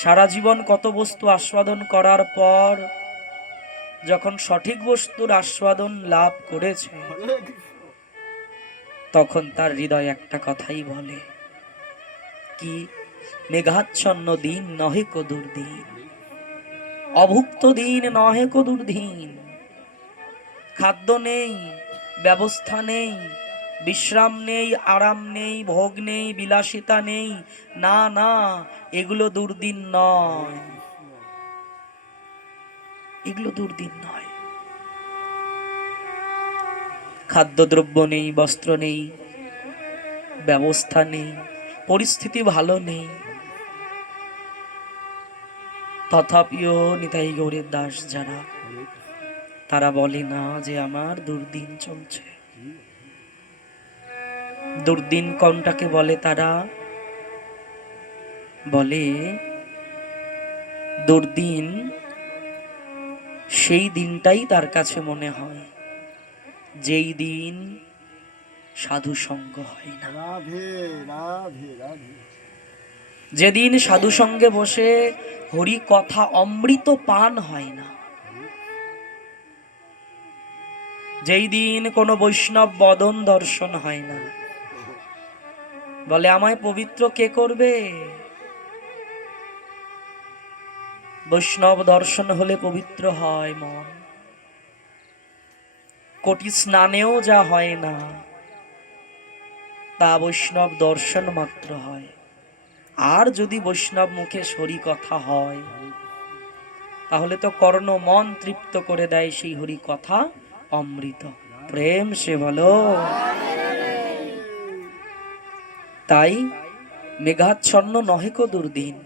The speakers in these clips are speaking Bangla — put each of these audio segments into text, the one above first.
সারা জীবন কত বস্তু আস্বাদন করার পর যখন সঠিক বস্তুর আস্বাদন লাভ করেছে, তখন তার হৃদয় একটা কথাই বলে, কি? মেঘাচ্ছন্ন দিন নহে কো দুর্দিন, অভুক্ত দিন নহে কো দুর্দিন। খাদ্য নেই, ব্যবস্থা নেই, বিশ্রাম নেই, আরাম নেই, ভোগ নেই, বিলাসিতা নেই, না না, এগুলো দুর্দিন নয়, এগুলো দুর্দিন নয়। খাদ্যদ্রব্য নেই, বস্ত্র নেই, ব্যবস্থা নেই, পরিস্থিতি ভালো নেই, তথাপিও নিতাই গৌরের দাস যারা, তারা বলে না যে আমার দুর্দিন চলছে। দুর্দিন কোনটাকে বলে? তারা বলে দুর্দিন সেই দিনটাই তার কাছে মনে হয় যেই দিন সাধু সঙ্গ হয় না। যেদিন সাধু সঙ্গে বসে হরি কথা অমৃত পান হয় না, যেই দিন কোনো বৈষ্ণব বদন দর্শন হয় না। বলে আমায় পবিত্র কে করবে? বৈষ্ণব দর্শন হলে পবিত্র হয় মন। কোটি স্নানেও যা হয় না, তা বৈষ্ণব দর্শন মাত্র হয়। আর যদি বৈষ্ণব মুখে হরি কথা হয়, তাহলে তো কর্ণ মন তৃপ্ত করে দেয় সেই হরি কথা অমৃত। প্রেম সে বলো। তাই মেঘাচ্ছন্ন নহে কো দুর্দিন।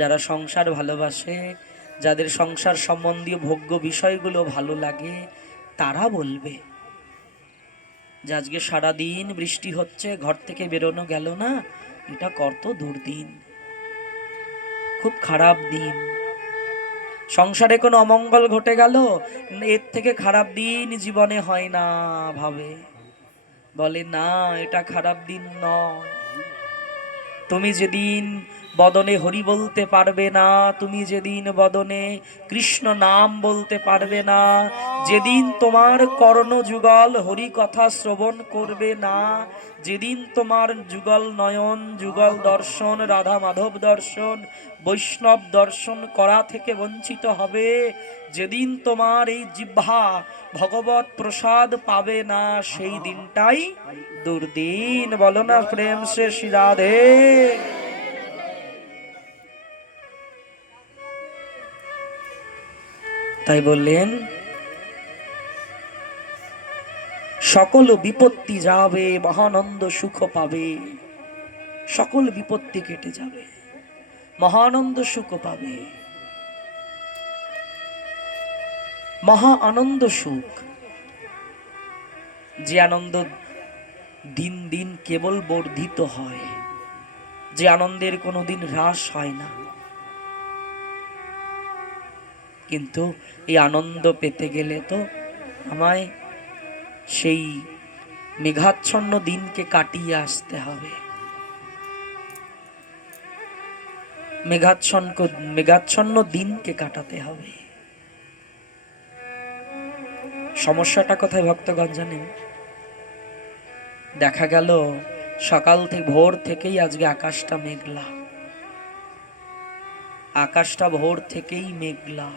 যারা সংসার ভালোবাসে, যাদের সংসার সম্বন্ধীয় ভোগ্য বিষয়গুলো ভালো লাগে, তারা বলবে যে আজকে সারাদিন বৃষ্টি হচ্ছে, ঘর থেকে বেরোনো গেল না, এটা কত দুর্দিন, খুব খারাপ দিন। সংসারে কোনো অমঙ্গল ঘটে গেল, এর থেকে খারাপ দিন জীবনে হয় না ভাবে। বলে না, এটা খারাপ দিন নয়। তুমি যেদিন বদনে হরি বলতে পারবে না, তুমি যেদিন বদনে কৃষ্ণ নাম বলতে পারবে না, যেদিন তোমার কর্ণ যুগল হরি কথা শ্রবণ করবে না, যেদিন তোমার যুগল নয়ন, যুগল দর্শন, রাধা মাধব দর্শন, বৈষ্ণব দর্শন করা থেকে বঞ্চিত হবে, যেদিন তোমার এই জিহ্বা ভগবত প্রসাদ পাবে না, সেই দিনটাই দুর্দিন। বলো না প্রেম সে শ্রী রাধে। তাই বললেন সকল বিপত্তি যাবে, মহানন্দ সুখ পাবে। সকল বিপত্তি কেটে যাবে, মহানন্দ সুখ পাবে। মহা আনন্দ সুখ, যে আনন্দ দিন দিন কেবল বর্ধিত হয়, যে আনন্দের কোনোদিন হ্রাস হয় না। কিন্তু এই আনন্দ পেতে গেলে তো আমায় সেই মেঘাচ্ছন্ন দিনকে কাটিয়ে আসতে হবে। মেঘাচ্ছন্ন দিনকে কাটাতে হবে। সমস্যাটা কোথায় ভক্তগণ জানেন? দেখা গেল সকাল থেকে ভোর থেকেই আজকে আকাশটা মেঘলা, আকাশটা ভোর থেকেই মেঘলা,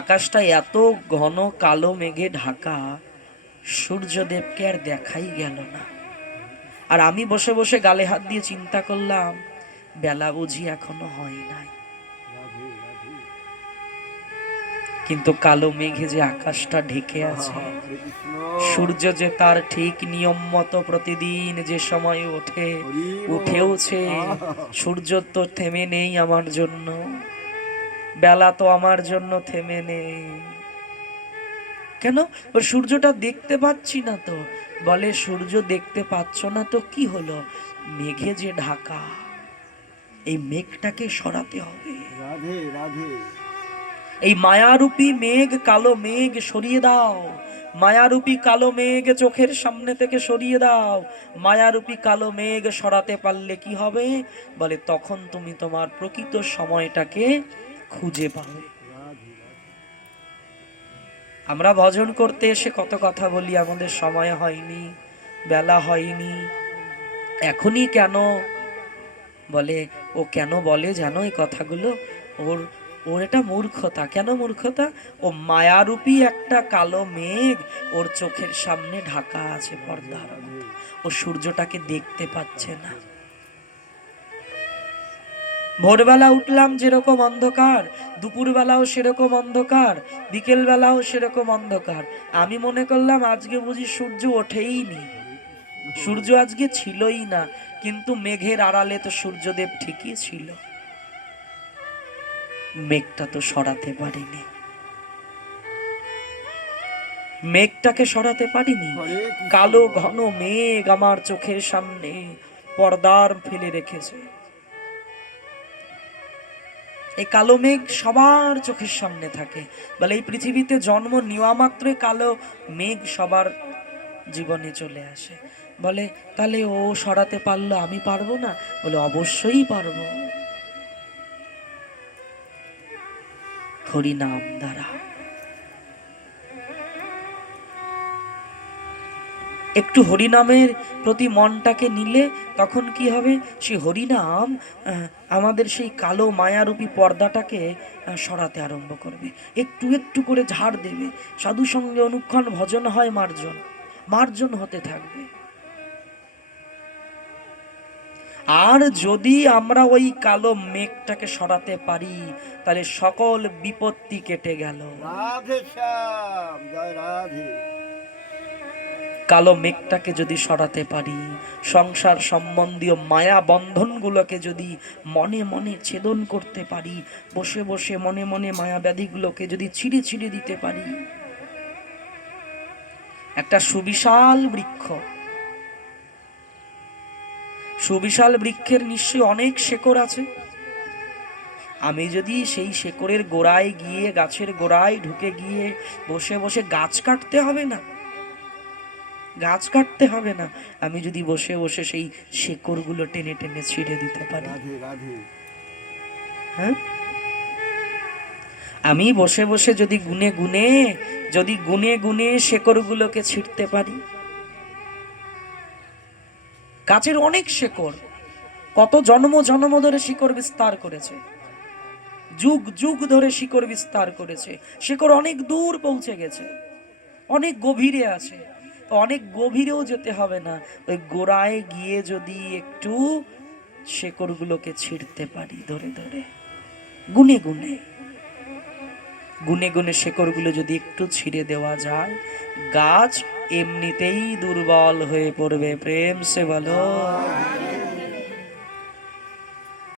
আকাশটা এত ঘন কালো মেঘে ঢাকা, সূর্যদেবকে আর দেখাই গেল না। আর আমি বসে বসে গালে হাত দিয়ে চিন্তা করলাম, বেলা বুঝি এখনো হয় নাই। কিন্তু কালো মেঘে যে আকাশটা ঢেকে আছে, সূর্য যে তার ঠিক নিয়ম মতো প্রতিদিন যে সময় ওঠে, উঠেওছে। সূর্য তো থেমে নেই আমার জন্য, বেলা তো আমার জন্য থেমে নেই। কেন? সূর্যটা দেখতে পাচ্ছি না তো। বলে সূর্য দেখতে পাচ্ছ না তো কি হলো, মেঘে যে ঢাকা, এই মেঘটাকে সরাতে হবে। রাধে রাধে। এই মায়ারূপী মেঘ, কালো মেঘ সরিয়ে দাও, মায়ারূপী কালো মেঘ চোখের সামনে থেকে সরিয়ে দাও। মায়ারূপী কালো মেঘ সরাতে পারলে কি হবে? বলে তখন তুমি তোমার প্রকৃত সময়টাকে খুঁজে পাবে। আমরা ভজন করতে এসে কত কথা বলি, আমাদের সময় হয়নি, বেলা হয়নি, এখনই কেন? বলে ও কেন বলে জানো এই কথাগুলো? ওর ওর এটা মূর্খতা। কেন মূর্খতা? ও মায়ারূপী একটা কালো মেঘ ওর চোখের সামনে ঢাকা আছে পর্দার মতো, ও সূর্যটাকে দেখতে পাচ্ছে না। ভোরবেলা উঠলাম যেরকম অন্ধকার, দুপুরবেলাও সেরকম অন্ধকার, বিকেল বেলাও সেরকম অন্ধকার। আমি মনে করলাম আজকে বুঝি সূর্য ওঠেই নি, সূর্য আজকে ছিলই না। কিন্তু মেঘের আড়ালে তো সূর্যদেব ঠিকই ছিল। মেঘটা তো সরাতে পারিনি, মেঘটাকে সরাতে পারিনি। কালো ঘন মেঘ আমার চোখের সামনে পর্দার ফেলে রেখেছে। এই কালো মেঘ সবার চোখের সামনে থাকে। বলে এই পৃথিবীতে জন্ম নেওয়া মাত্রই কালো মেঘ সবার জীবনে চলে আসে। বলে তাহলে ও সরাতে পারলো, আমি পারবো না? বলে অবশ্যই পারবো, হরিনাম দ্বারা। একটু হরিনামের প্রতি মনটাকে নিলে তখন কি হবে? সেই হরিনাম আমাদের সেই কালো মায়ারূপী পর্দাটাকে সরাতে আরম্ভ করবে, একটু একটু করে ঝাড় দেবে। সাধু সঙ্গে অনুক্ষণ ভজন হয় মার্জন, মার্জন হতে থাকবে। আর যদি আমরা ওই কালো মেঘটাকে সরাতে পারি, তাহলে সকল বিপত্তি কেটে গেল। রাধে শ্যাম, জয় রাধে। কালো মেঘটাকে যদি সরাতে পারি, সংসার সম্বন্ধীয় মায়া বন্ধনগুলোকে যদি মনে মনে ছেদন করতে পারি, বসে বসে মনে মনে মায়া ব্যাধিগুলোকে যদি ছিঁড়ে ছিঁড়ে দিতে পারি। একটা সুবিশাল বৃক্ষ, সুবিশাল বৃক্ষের নিশ্চয়ই অনেক শেকড় আছে। আমি যদি সেই শেকড়ের গোড়ায় গিয়ে, গাছের গোড়ায় ঢুকে গিয়ে বসে বসে গাছ কাটতে হবে না, গাছ কাটতে হবে না, আমি যদি বসে বসে সেই শেকড়গুলো টেনে টেনে ছিঁড়ে দিতে পারি। হ্যাঁ, আমি বসে বসে যদি গুনে গুনে শেকড়গুলোকে ছিঁড়তে পারি। গাছের অনেক শেকড়, কত জন্ম জন্ম ধরে শিকড় বিস্তার করেছে, যুগ যুগ ধরে শিকড় বিস্তার করেছে। শিকড় অনেক দূর পৌঁছে গেছে, অনেক গভীরে আছে। অনেক গভীরেও যেতে হবে না, ওই গোড়ায় গিয়ে যদি একটু শেকড়গুলোকে ছিঁড়তে পারি, ধরে ধরে গুনে গুনে গুনে গুনে শেকড়গুলো যদি একটু ছিঁড়ে দেওয়া যায়, গাছ এমনিতেই দুর্বল হয়ে পড়বে। প্রেম সে বলো।